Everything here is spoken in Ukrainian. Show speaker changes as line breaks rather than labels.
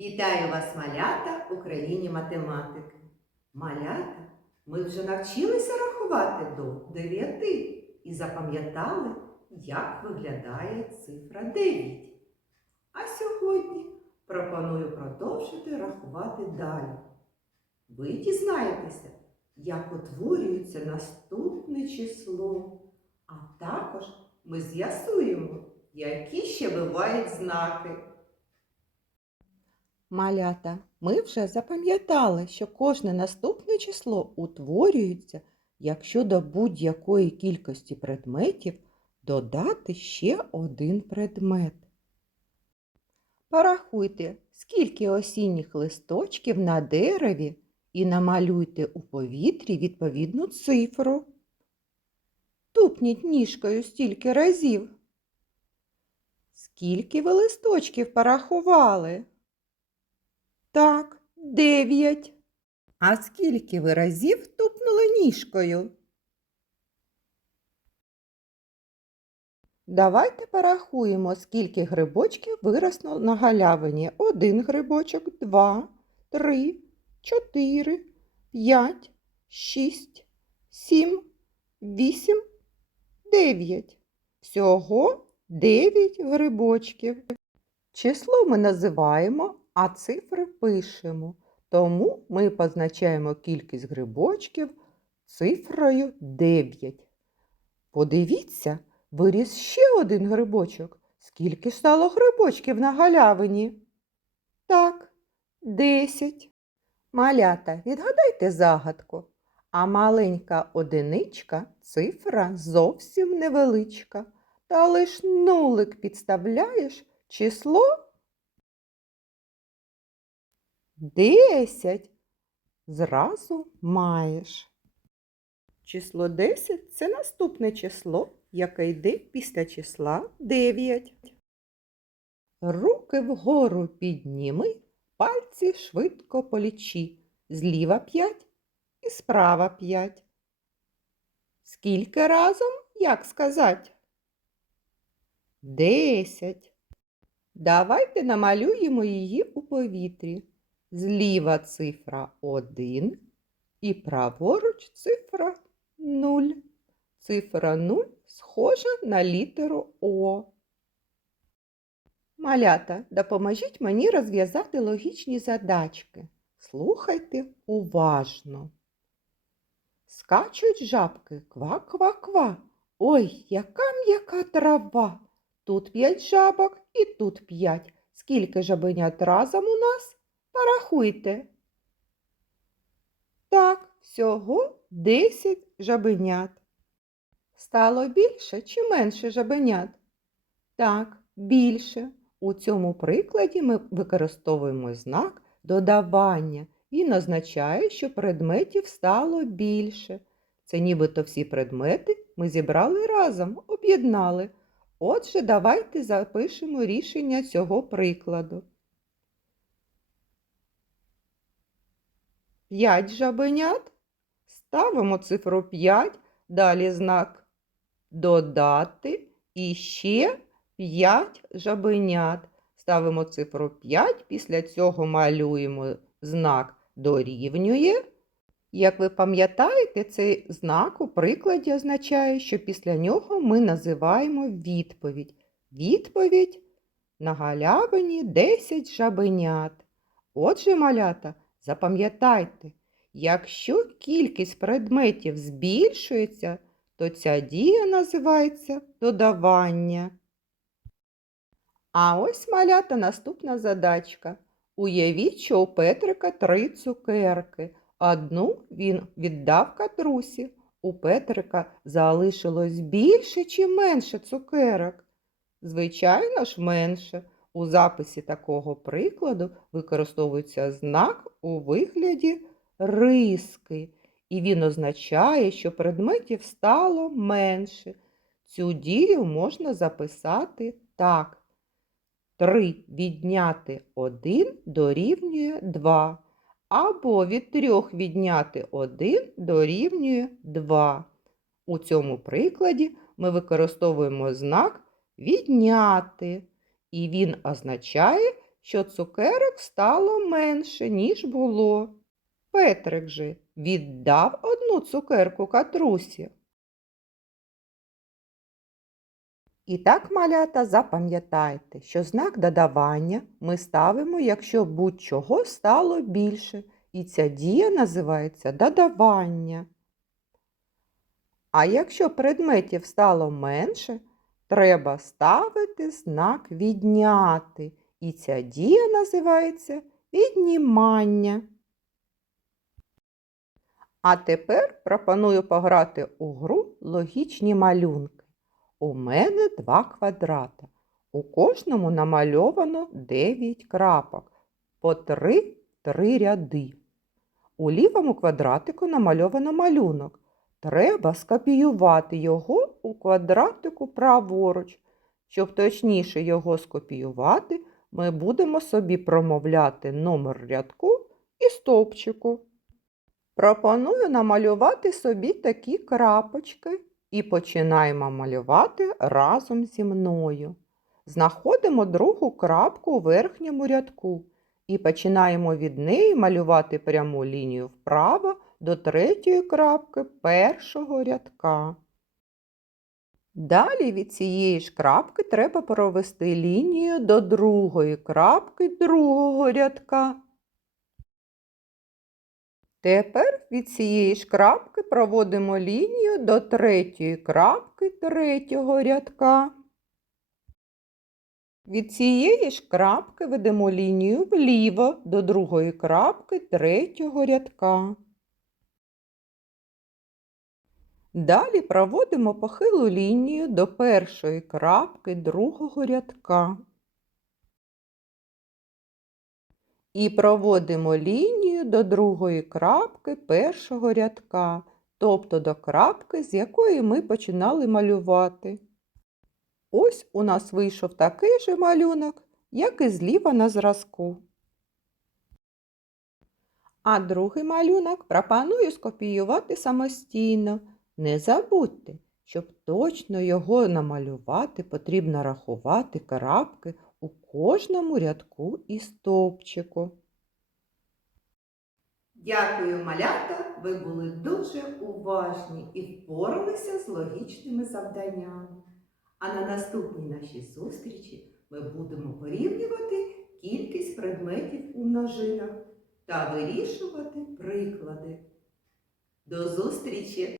Вітаю вас, малята, у країні математики. Малята, ми вже навчилися рахувати до дев'яти і запам'ятали, як виглядає цифра 9. А сьогодні пропоную продовжити рахувати далі. Ви дізнаєтеся, як утворюється наступне число, а також ми з'ясуємо, які ще бувають знаки.
Малята, ми вже запам'ятали, що кожне наступне число утворюється, якщо до будь-якої кількості предметів додати ще один предмет. Порахуйте, скільки осінніх листочків на дереві і намалюйте у повітрі відповідну цифру. Тупніть ніжкою стільки разів. Скільки ви листочків порахували? Так, дев'ять. А скільки ви разів тупнули ніжкою? Давайте порахуємо, скільки грибочків виросло на галявині. Один грибочок, два, три, чотири, п'ять, шість, сім, вісім, дев'ять. Всього дев'ять грибочків. Число ми називаємо, а цифри пишемо. Тому ми позначаємо кількість грибочків цифрою 9. Подивіться, виріс ще один грибочок. Скільки стало грибочків на галявині? Так, 10. Малята, відгадайте загадку. А маленька одиничка цифра зовсім невеличка. Та лиш нулик підставляєш число Десять зразу маєш. Число 10 – це наступне число, яке йде після числа 9. Руки вгору підніми, пальці швидко полічи. Зліва 5 і справа 5. Скільки разом, як сказати? Десять. Давайте намалюємо її у повітрі. Зліва цифра 1 і праворуч цифра 0. Цифра 0 схожа на літеру О. Малята, допоможіть мені розв'язати логічні задачки. Слухайте уважно. Скачуть жабки ква-ква-ква. Ой, яка м'яка трава. Тут п'ять жабок і тут п'ять. Скільки жабенят разом у нас? Порахуйте. Так, всього 10 жабенят. Стало більше чи менше жабенят? Так, більше. У цьому прикладі ми використовуємо знак додавання. Він означає, що предметів стало більше. Це нібито всі предмети ми зібрали разом, об'єднали. Отже, давайте запишемо рішення цього прикладу. 5 жабенят. Ставимо цифру 5, далі знак додати і ще 5 жабенят. Ставимо цифру 5, після цього малюємо знак дорівнює. Як ви пам'ятаєте, цей знак у прикладі означає, що після нього ми називаємо відповідь. Відповідь на галявині 10 жабенят. Отже, малята, Запам'ятайте, якщо кількість предметів збільшується, то ця дія називається додавання. А ось малята наступна задачка. Уявіть, що у Петрика три цукерки. Одну він віддав катрусі. У Петрика залишилось більше чи менше цукерок? Звичайно ж, менше. У записі такого прикладу використовується знак у вигляді риски, і він означає, що предметів стало менше. Цю дію можна записати так. 3 відняти 1 дорівнює 2. Або від 3 відняти 1 дорівнює 2. У цьому прикладі ми використовуємо знак відняти і він означає, що цукерок стало менше, ніж було. Петрик же віддав одну цукерку катрусі. І так, малята, запам'ятайте, що знак додавання ми ставимо, якщо будь-чого стало більше, і ця дія називається додавання. А якщо предметів стало менше, треба ставити знак відняти, і ця дія називається віднімання. А тепер пропоную пограти у гру логічні малюнки. У мене два квадрата. У кожному намальовано 9 крапок, по 3 три ряди. У лівому квадратику намальовано малюнок. Треба скопіювати його у квадратику праворуч. Щоб точніше його скопіювати, ми будемо собі промовляти номер рядку і стовпчику. Пропоную намалювати собі такі крапочки і починаємо малювати разом зі мною. Знаходимо другу крапку у верхньому рядку і починаємо від неї малювати пряму лінію вправо до третьої крапки першого рядка. Далі від цієї ж крапки треба провести лінію до другої крапки другого рядка. Тепер від цієї ж крапки проводимо лінію до третьої крапки третього рядка. Від цієї ж крапки ведемо лінію вліво до другої крапки третього рядка. Далі проводимо похилу лінію до першої крапки другого рядка. І проводимо лінію до другої крапки першого рядка, тобто до крапки, з якої ми починали малювати. Ось у нас вийшов такий же малюнок, як і зліва на зразку. А другий малюнок пропоную скопіювати самостійно. Не забудьте, щоб точно його намалювати, потрібно рахувати крапки у кожному рядку і стовпчику.
Дякую, малята! Ви були дуже уважні і впоралися з логічними завданнями. А на наступній нашій зустрічі ми будемо порівнювати кількість предметів у множинах та вирішувати приклади. До зустрічі!